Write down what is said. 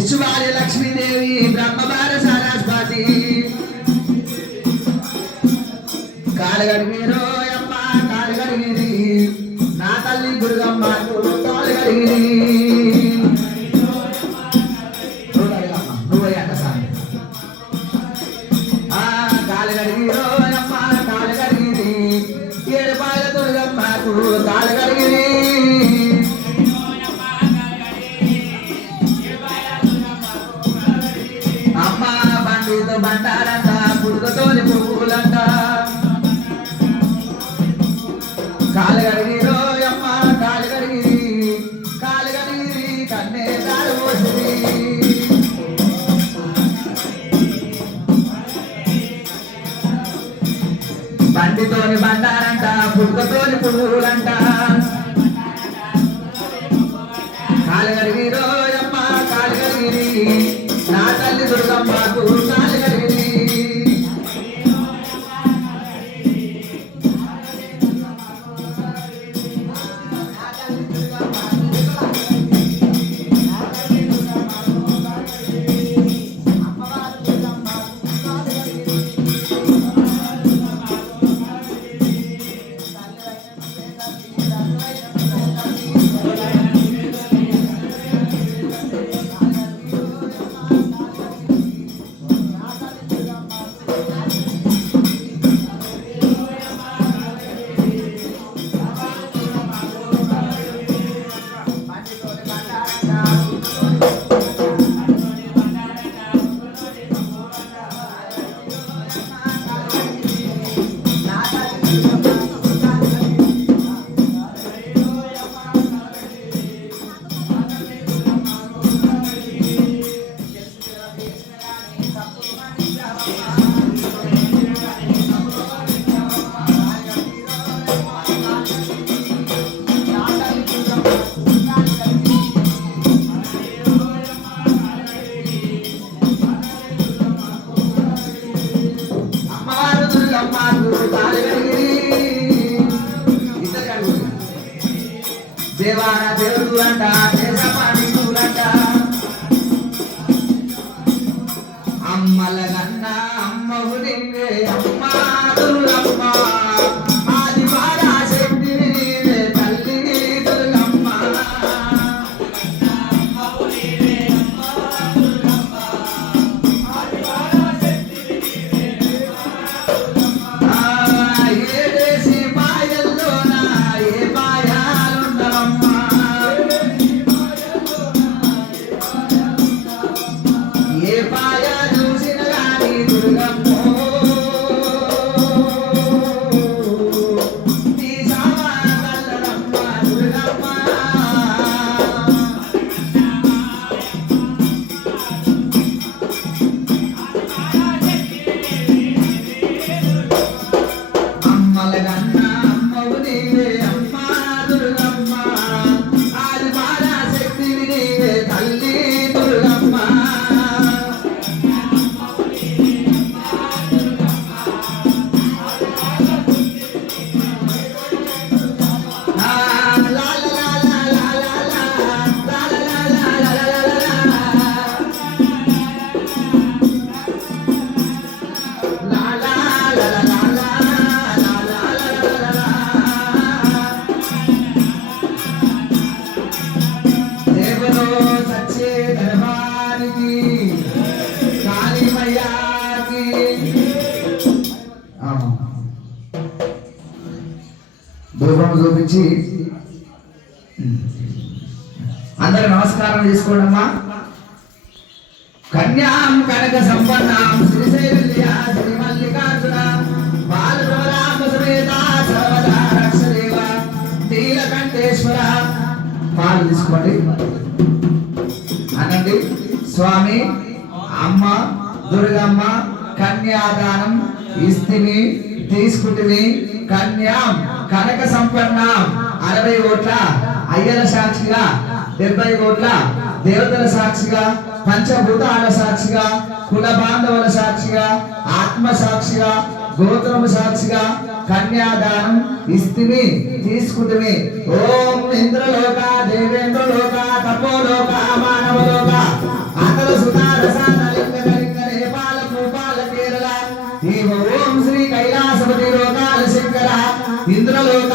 విశ్వవారి లక్ష్మీదేవి బ్రహ్మబాల సరస్వతి కాలగడిగిరో అమ్మ కాలగడిగిరి నా తల్లి దుర్గమ్మ కాలగడిగిరి నువ్వయ్యాక సార్ కాలగడిగిరో అమ్మ కాలగడిగిరి ఏడుపాయల దుర్గమ్మకు కాలగడిగిరి అమ్మ బండితో బండారంట పుడుకతోని పువ్వులంట కాలగడిగిరో అమ్మ కాలగడిగిరి కాలగడిగిరి కన్నే దారపోసింది బండితోని బండారంట పుడుకతోని పువ్వులంట కాలగడిగిరో అమ్మ కాలగడిగిరి నా తల్లి దుర్గమ్మకు కాలగడిగిరి దేవాన దేవుడు అంట దేశపాడి పూలంట అమ్మల గన్న అమ్మవు నిన్నే అమ్మ దుర్గమ్మ ఆది పరాశక్తి నీవే తల్లి దుర్గమ్మ అమ్మవు నీవే అమ్మ దుర్గమ్మ ఆది పరాశక్తి నీవే దుర్గమ్మ ఏ దేశి మాయల్లోన ఏ మాయాలుండవమ్మ ఏ పాయ చూసిన గాని దుర్గమ్మ నీ సామా కల్లడమ్మ దుర్గమ్మ అమ్మల గన్న అమ్మవు నీవే అమ్మ దుర్గమ్మ ఆది పరాశక్తివి నీవే తల్లి దుర్గమ్మ దేవుడు సచ్చే దర్బారికి కాళీమయ్యాకి ధూపం చూపించి అందరూ నమస్కారం చేసుకోండమ్మా. కన్యాం కనక సంపన్నాం శ్రీశైల్య శ్రీ మల్లికార్జున బాలప్రవరామ సమేత సర్వదా రక్షదేవ నీలకంఠేశ్వర. పాలు తీసుకోండి అనండి. స్వామి అమ్మ దుర్గమ్మ కన్యాదానం ఇస్తిని తీసుకుంటుని కన్యాం కనక సంపన్నాం 60 ఓట్ల అయ్యల సాక్షిగా 70 ఓట్ల దేవతల సాక్షిగా పంచభూతాల సాక్షిగా కుల బాంధవుల సాక్షిగా ఆత్మ సాక్షిగా గోత్రము సాక్షిగా కన్యాదానం ఇస్తిని తీసుకుంటుని ఓం ఇంద్రలోక దేవేంద్రలోక తపోలోక మానవలోక ఇంద్రలోక